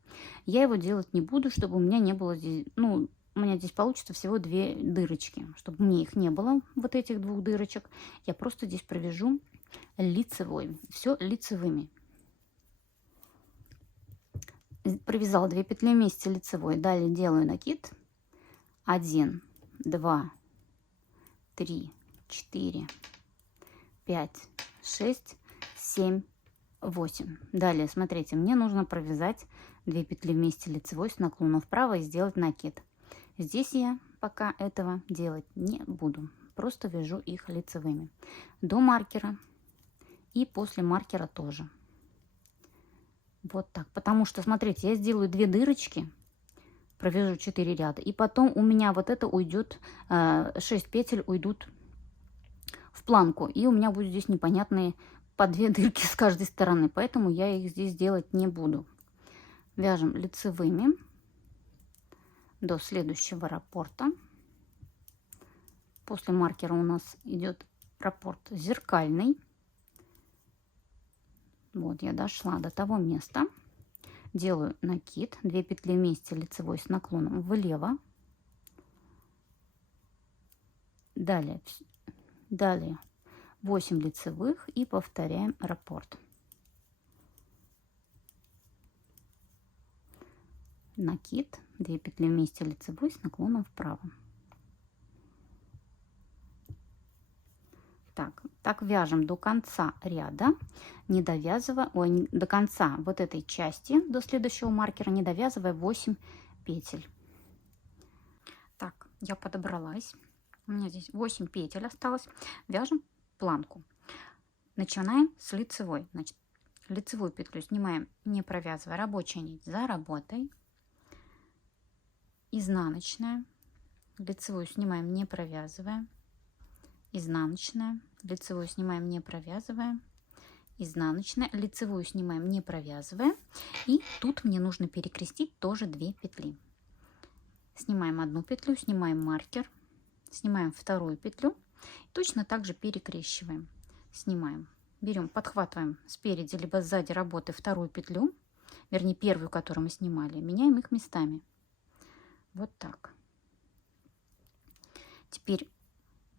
Я его делать не буду, чтобы у меня не было здесь, у меня здесь получится всего 2 дырочки. Чтобы мне их не было, вот этих 2 дырочек, я просто здесь провяжу лицевой. Все лицевыми. Провязала 2 петли вместе лицевой. Далее делаю накид. 1, 2, 3, 4, 5, 6, 7, 8. Далее, смотрите, мне нужно провязать 2 петли вместе лицевой с наклоном вправо и сделать накид. Здесь я пока этого делать не буду. просто вяжу их лицевыми. До маркера и после маркера тоже. Вот так. Потому что, смотрите, я сделаю 2 дырочки, провяжу 4 ряда, и потом у меня вот это уйдет, 6 петель уйдут в планку, и у меня будут здесь непонятные по 2 дырки с каждой стороны, поэтому я их здесь делать не буду. Вяжем лицевыми до следующего раппорта. После маркера у нас идет раппорт зеркальный. Вот я дошла до того места, делаю накид, 2 петли вместе лицевой с наклоном влево, далее 8 лицевых и повторяем раппорт. Накид, 2 петли вместе лицевой с наклоном вправо. Так вяжем до конца ряда, не довязывая, до конца вот этой части, до следующего маркера, не довязывая 8 петель. Так, я подобралась. У меня здесь 8 петель осталось. Вяжем планку. Начинаем с лицевой. Значит, лицевую петлю снимаем, не провязывая, рабочая нить за работой. Изнаночная. Лицевую снимаем, не провязывая. Изнаночная, лицевую снимаем, не провязывая, изнаночная, лицевую снимаем, не провязывая, и тут мне нужно перекрестить тоже 2 петли. Снимаем 1 петлю, снимаем маркер, снимаем 2 петлю, точно так же перекрещиваем, снимаем, берем, подхватываем спереди либо сзади работы 2 петлю, вернее первую, которую мы снимали, меняем их местами. Вот так. Теперь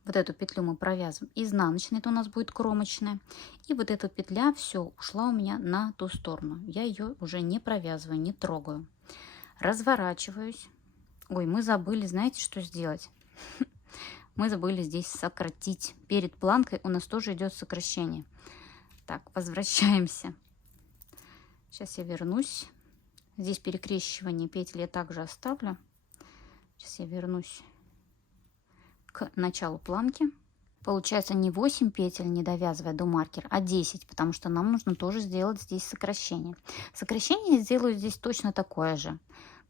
вот эту петлю мы провязываем изнаночной, это у нас будет кромочная. И вот эта петля все ушла у меня на ту сторону. Я ее уже не провязываю, не трогаю. Разворачиваюсь. Ой, мы забыли, знаете, что сделать? Мы забыли здесь сократить. Перед планкой у нас тоже идет сокращение. Так, возвращаемся. Сейчас я вернусь. Здесь перекрещивание петель я также оставлю. Сейчас я вернусь к началу планки. Получается не 8 петель, не довязывая до маркера, а 10, потому что нам нужно тоже сделать здесь сокращение. Сокращение я сделаю здесь точно такое же.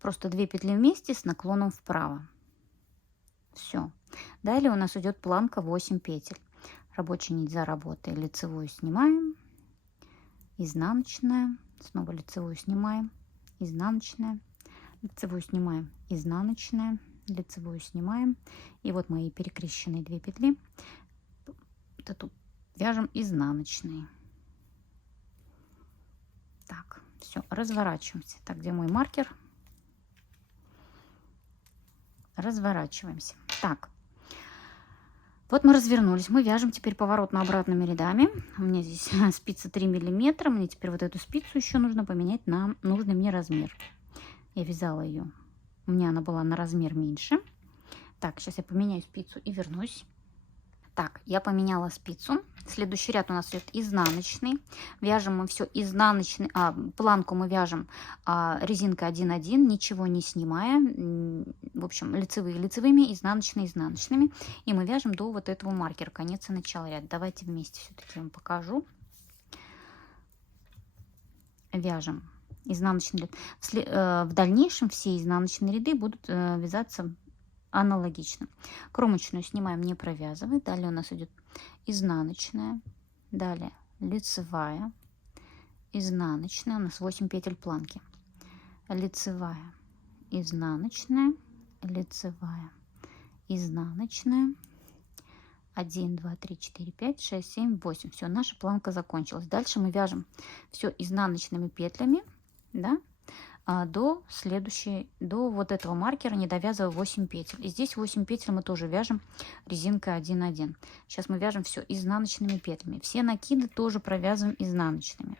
Просто 2 петли вместе с наклоном вправо. Все. Далее у нас идет планка 8 петель. Рабочая нить за работой. Лицевую снимаем. Изнаночная. Снова лицевую снимаем. Изнаночная. Лицевую снимаем. Изнаночная. Лицевую снимаем, и вот мои перекрещенные 2 петли, вот эту вяжем изнаночной. Так, все, разворачиваемся. Так, где мой маркер? Разворачиваемся. Так, вот мы развернулись, мы вяжем теперь поворотно-обратными рядами. У меня здесь спица 3 миллиметра, мне теперь вот эту спицу еще нужно поменять на нужный мне размер. Я вязала ее, у меня она была на размер меньше. Так, сейчас я поменяю спицу и вернусь. Так, я поменяла спицу. Следующий ряд у нас идет изнаночный. Вяжем мы все изнаночный, планку мы вяжем резинкой 1,1, ничего не снимая. В общем, лицевые лицевыми, изнаночные изнаночными. И мы вяжем до вот этого маркера, конец и начало ряда. Давайте вместе все-таки вам покажу. Вяжем изнаночный ряд. В дальнейшем все изнаночные ряды будут вязаться аналогично. Кромочную снимаем, не провязывая. Далее у нас идет изнаночная, далее лицевая, изнаночная. У нас 8 петель планки. Лицевая, изнаночная, лицевая, изнаночная. 1, 2, 3, 4, 5, 6, 7, 8. Все, наша планка закончилась. Дальше мы вяжем все изнаночными петлями, да, до вот этого маркера, не довязывая 8 петель. И здесь 8 петель мы тоже вяжем резинкой 1,1. Сейчас мы вяжем все изнаночными петлями. Все накиды тоже провязываем изнаночными.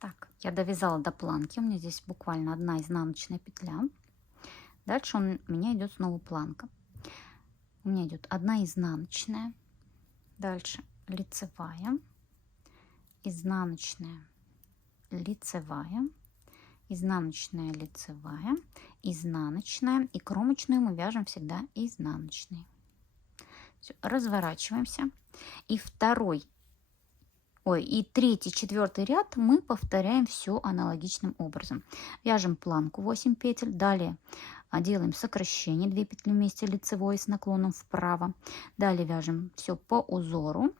Так, я довязала до планки. У меня здесь буквально 1 изнаночная петля. Дальше у меня идет снова планка. У меня идет 1 изнаночная. Дальше лицевая, изнаночная, лицевая, изнаночная, лицевая, изнаночная, и кромочную мы вяжем всегда изнаночной. Всё, разворачиваемся, и и третий, четвертый ряд мы повторяем все аналогичным образом. Вяжем планку 8 петель, далее делаем сокращение 2 петли вместе лицевой с наклоном вправо, далее вяжем все по узору.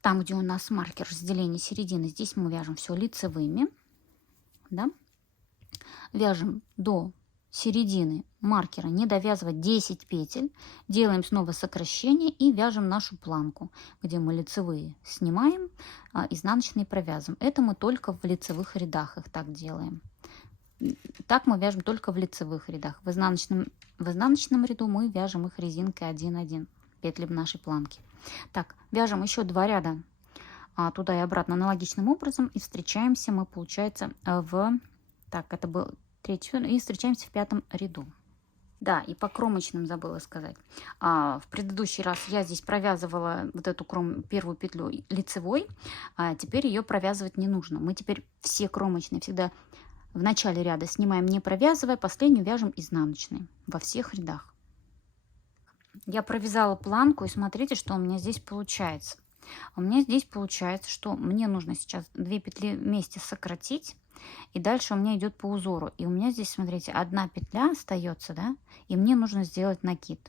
Там, где у нас маркер разделения середины, здесь мы вяжем все лицевыми, да? Вяжем до середины маркера, не довязывать 10 петель, делаем снова сокращение и вяжем нашу планку, где мы лицевые снимаем, изнаночные провязываем. Это мы только в лицевых рядах их так делаем. Так мы вяжем только в лицевых рядах. В изнаночном ряду мы вяжем их резинкой 1-1 петли в нашей планке. Так, вяжем еще 2 ряда туда и обратно аналогичным образом, и встречаемся мы, получается, это был третий, и встречаемся в 5 ряду. Да, и по кромочным забыла сказать. В предыдущий раз я здесь провязывала вот эту первую петлю лицевой, а теперь ее провязывать не нужно. Мы теперь все кромочные всегда в начале ряда снимаем, не провязывая, последнюю вяжем изнаночной во всех рядах. Я провязала планку, и смотрите, что у меня здесь получается. У меня здесь получается, что мне нужно сейчас 2 петли вместе сократить, и дальше у меня идет по узору. И у меня здесь, смотрите, 1 петля остается, да, и мне нужно сделать накид.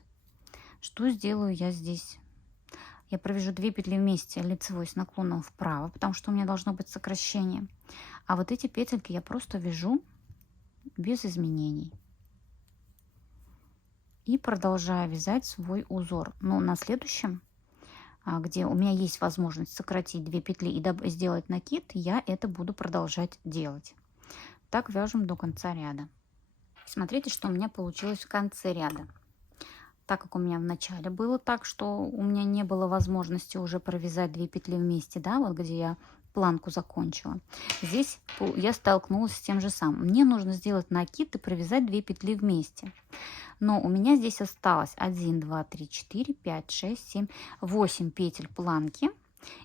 Что сделаю я здесь? Я провяжу 2 петли вместе лицевой с наклоном вправо, потому что у меня должно быть сокращение. А вот эти петельки я просто вяжу без изменений. И продолжаю вязать свой узор. Но на следующем, где у меня есть возможность сократить 2 петли и сделать накид, я это буду продолжать делать. Так вяжем до конца ряда. Смотрите, что у меня получилось в конце ряда. Так как у меня в начале было так, что у меня не было возможности уже провязать 2 петли вместе, да, вот где я планку закончила. Здесь я столкнулась с тем же самым. Мне нужно сделать накид и провязать 2 петли вместе. Но у меня здесь осталось 1, 2, 3, 4, 5, 6, 7, 8 петель планки.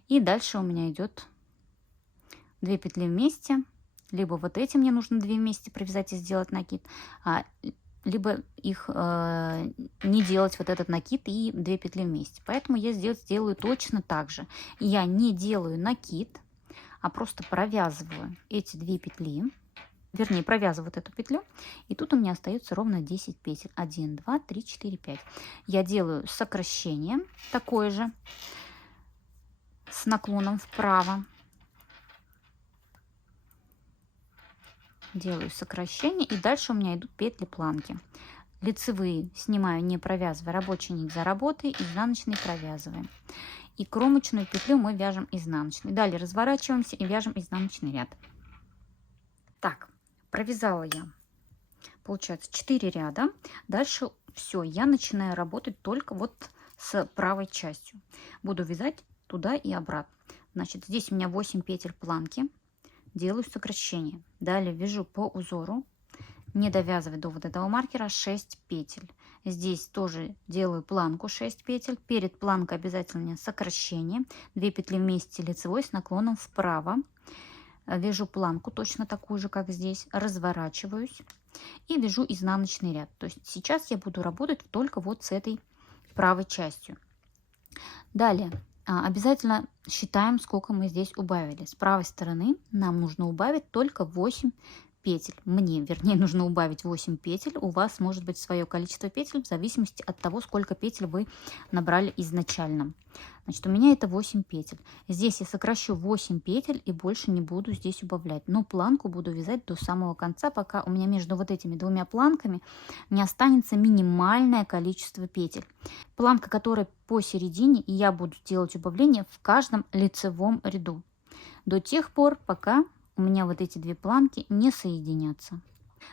И дальше у меня идет 2 петли вместе. Либо вот эти мне нужно 2 вместе провязать и сделать накид, либо их не делать вот этот накид и 2 петли вместе. Поэтому я сделаю точно так же. Я не делаю накид, а просто провязываю эти 2 петли, вернее, провязываю вот эту петлю, и тут у меня остается ровно 10 петель. 1, 2, 3, 4, 5. Я делаю сокращение такое же с наклоном вправо. Делаю сокращение, и дальше у меня идут петли планки. Лицевые снимаю, не провязывая, рабочая нить за работой, изнаночные провязываем. И кромочную петлю мы вяжем изнаночной. Далее разворачиваемся и вяжем изнаночный ряд. Так, провязала я, получается, 4 ряда. Дальше все, я начинаю работать только вот с правой частью. Буду вязать туда и обратно. Значит, здесь у меня 8 петель планки. Делаю сокращение. Далее вяжу по узору, не довязывая до вот этого маркера, 6 петель. Здесь тоже делаю планку 6 петель. Перед планкой обязательно сокращение. 2 петли вместе лицевой с наклоном вправо. Вяжу планку точно такую же, как здесь. Разворачиваюсь и вяжу изнаночный ряд. То есть сейчас я буду работать только вот с этой правой частью. Далее обязательно считаем, сколько мы здесь убавили. С правой стороны нам нужно убавить только 8 петель. Мне, вернее, нужно убавить 8 петель. У вас может быть свое количество петель в зависимости от того, сколько петель вы набрали изначально. Значит, у меня это 8 петель. Здесь я сокращу 8 петель и больше не буду здесь убавлять. Но планку буду вязать до самого конца, пока у меня между вот этими двумя планками не останется минимальное количество петель. Планка, которая посередине, и я буду делать убавление в каждом лицевом ряду. До тех пор, пока у меня вот эти 2 планки не соединятся.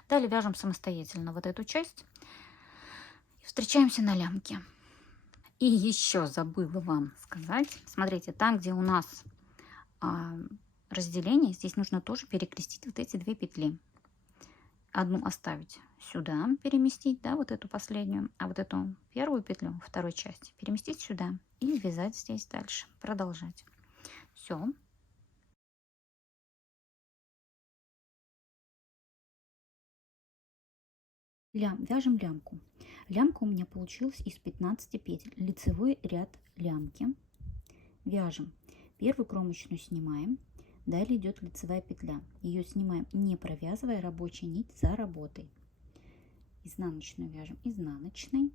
Далее вяжем самостоятельно вот эту часть. Встречаемся на лямке. И еще забыла вам сказать. Смотрите, там, где у нас разделение, здесь нужно тоже перекрестить вот эти 2 петли. Одну оставить сюда, переместить, да, вот эту последнюю, а вот эту первую петлю второй части переместить сюда и вязать здесь дальше. Продолжать. Все. Вяжем лямку. Лямка у меня получилась из 15 петель. Лицевой ряд лямки. Вяжем. Первую кромочную снимаем. Далее идет лицевая петля. Ее снимаем, не провязывая рабочую нить за работой. Изнаночную вяжем изнаночной.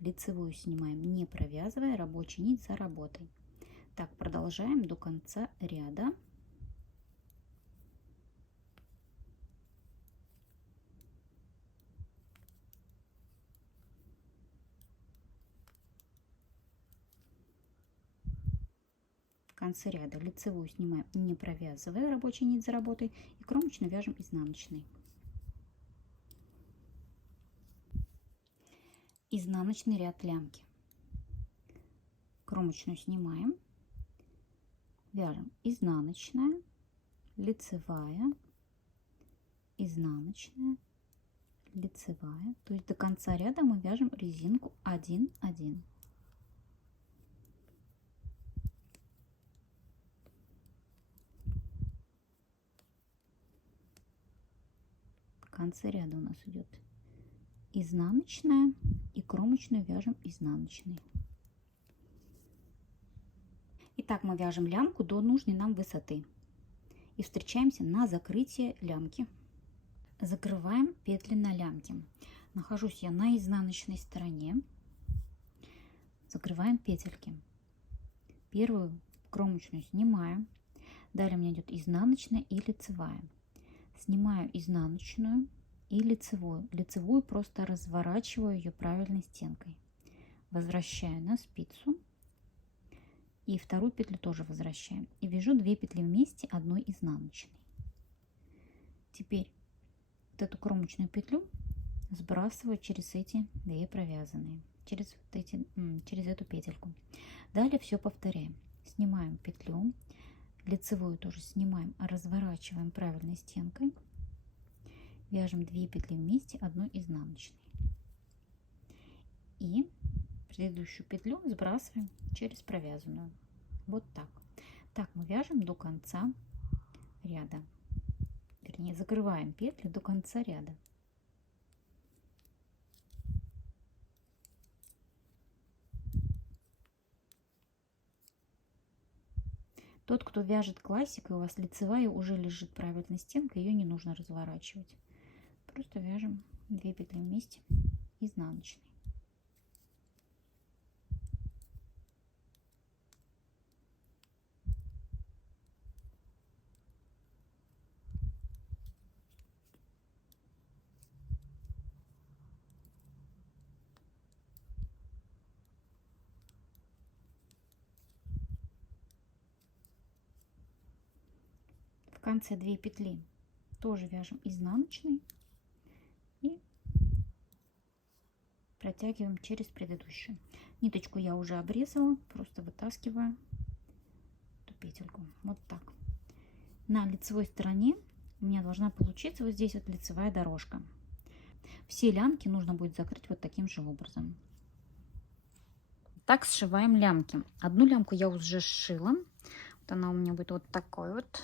Лицевую снимаем, не провязывая рабочую нить за работой. Так, продолжаем до конца ряда. В конце ряда лицевую снимаем, не провязывая рабочую нить за работой, и кромочную вяжем изнаночной. Изнаночный ряд лямки. Кромочную снимаем, вяжем изнаночная, лицевая, изнаночная, лицевая. То есть до конца ряда мы вяжем резинку 1-1. В конце ряда у нас идет изнаночная, и кромочную вяжем изнаночной. Итак, мы вяжем лямку до нужной нам высоты и встречаемся на закрытие лямки. Закрываем петли на лямке. Нахожусь я на изнаночной стороне. Закрываем петельки. Первую кромочную снимаем. Далее у меня идет изнаночная и лицевая. Снимаю изнаночную и лицевую. Лицевую просто разворачиваю ее правильной стенкой. Возвращаю на спицу. И вторую петлю тоже возвращаем. И вяжу 2 петли вместе одной изнаночной. Теперь вот эту кромочную петлю сбрасываю через эти 2 провязанные. Через эту петельку. Далее все повторяем. Снимаем петлю. Лицевую тоже снимаем, разворачиваем правильной стенкой. Вяжем 2 петли вместе одной изнаночной. И предыдущую петлю сбрасываем через провязанную. Вот так. Так мы вяжем до конца ряда. Вернее, закрываем петли до конца ряда. Тот, кто вяжет классикой, у вас лицевая уже лежит правильной стенкой, ее не нужно разворачивать. Просто вяжем 2 петли вместе изнаночной. В конце 2 петли тоже вяжем изнаночной и протягиваем через предыдущую. Ниточку я уже обрезала, просто вытаскиваю эту петельку. Вот так. На лицевой стороне у меня должна получиться вот здесь вот лицевая дорожка. Все лямки нужно будет закрыть вот таким же образом. Так сшиваем лямки. Одну лямку я уже сшила. Вот она у меня будет вот такой вот.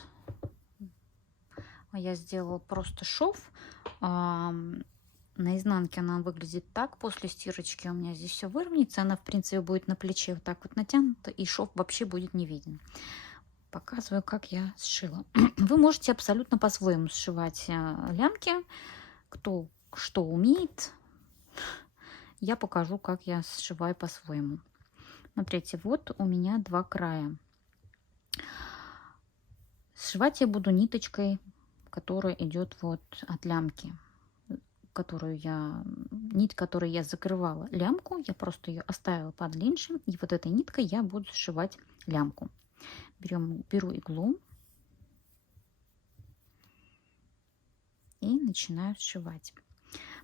Я сделала просто шов. На изнанке она выглядит так. После стирочки у меня здесь все выровняется. Она, в принципе, будет на плече вот так вот натянута. И шов вообще будет не виден. Показываю, как я сшила. Вы можете абсолютно по-своему сшивать лямки. Кто что умеет. Я покажу, как я сшиваю по-своему. Смотрите, вот у меня 2 края. Сшивать я буду ниточкой, которая идет вот от лямки, нить, которой я закрывала лямку, я просто ее оставила подлиннее, и вот этой ниткой я буду сшивать лямку. Беру иглу и начинаю сшивать.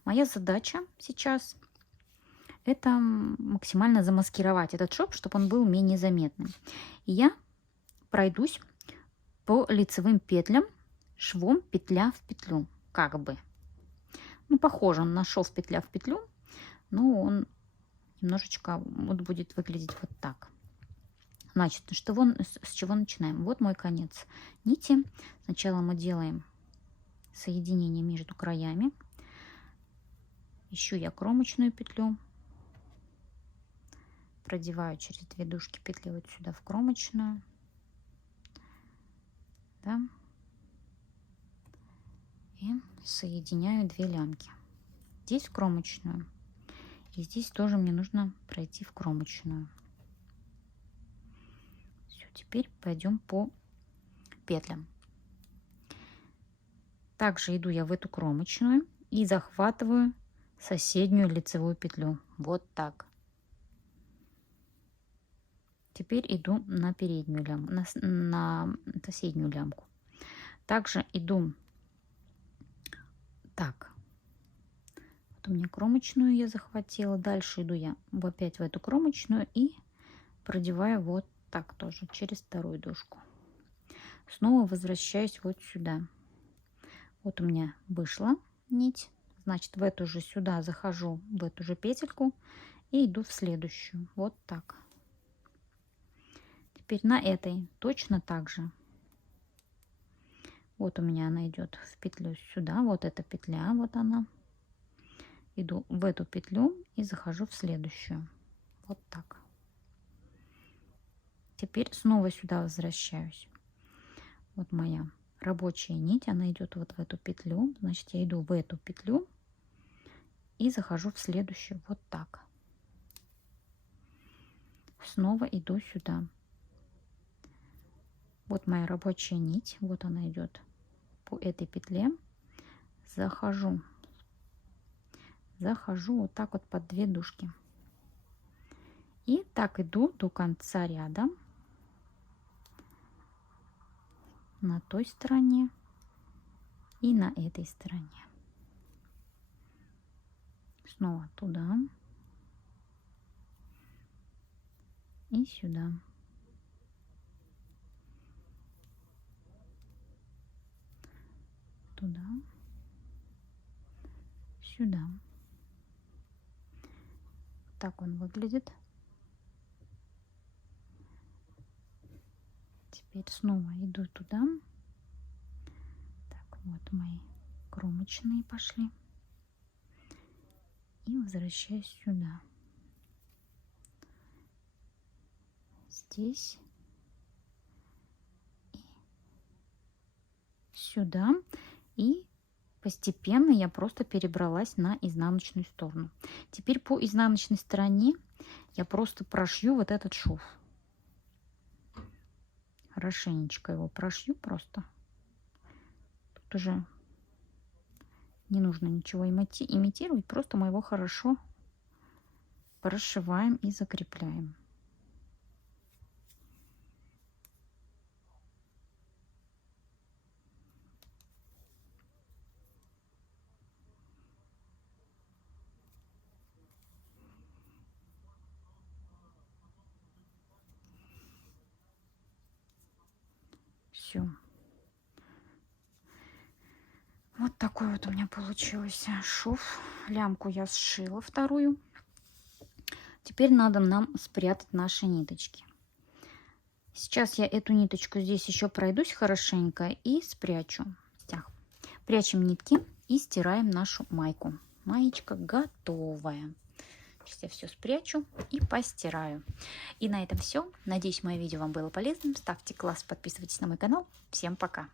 Моя задача сейчас это максимально замаскировать этот шов, чтобы он был менее заметным. И я пройдусь по лицевым петлям швом петля в петлю, как бы. Ну, похож он на шов петля в петлю, но он немножечко вот будет выглядеть вот так. Значит, с чего начинаем? Вот мой конец нити. Сначала мы делаем соединение между краями. ищу я кромочную петлю, продеваю через 2 дужки петли вот сюда в кромочную, да, и соединяю 2 лямки. Здесь в кромочную, и здесь тоже мне нужно пройти в кромочную. Все, теперь пойдем по петлям. Также иду я в эту кромочную и захватываю соседнюю лицевую петлю. Вот так. Теперь иду на переднюю лямку, на соседнюю лямку. Также иду так. Вот у меня кромочную я захватила. Дальше иду я опять в эту кромочную и продеваю вот так тоже через вторую дужку. Снова возвращаюсь вот сюда. Вот у меня вышла нить. Значит, в эту же сюда захожу, в эту же петельку и иду в следующую. Вот так. Теперь на этой точно так же. Вот у меня она идет в петлю сюда. Вот эта петля, вот она. Иду в эту петлю и захожу в следующую. Вот так. Теперь снова сюда возвращаюсь. Вот моя рабочая нить, она идет вот в эту петлю. Значит, я иду в эту петлю и захожу в следующую. Вот так. Снова иду сюда. Вот моя рабочая нить. Вот она идет по этой петле. Захожу вот так вот под 2 дужки. И так иду до конца ряда. На той стороне и на этой стороне. Снова туда и сюда. Туда, сюда. Так он выглядит. Теперь снова иду туда. Так, вот мои кромочные пошли. И возвращаюсь сюда. Здесь. И сюда. И постепенно я просто перебралась на изнаночную сторону. Теперь по изнаночной стороне я просто прошью вот этот шов. Хорошенечко его прошью просто. Тут уже не нужно ничего имитировать, просто мы его хорошо прошиваем и закрепляем. Все. Вот такой вот у меня получился шов. Лямку я сшила вторую. Теперь надо нам спрятать наши ниточки. Сейчас я эту ниточку здесь еще пройдусь хорошенько и спрячу. Прячем нитки и стираем нашу майку. Маечка готовая. Сейчас я все спрячу и постираю. И на этом все. Надеюсь, мое видео вам было полезным. Ставьте класс, подписывайтесь на мой канал. Всем пока!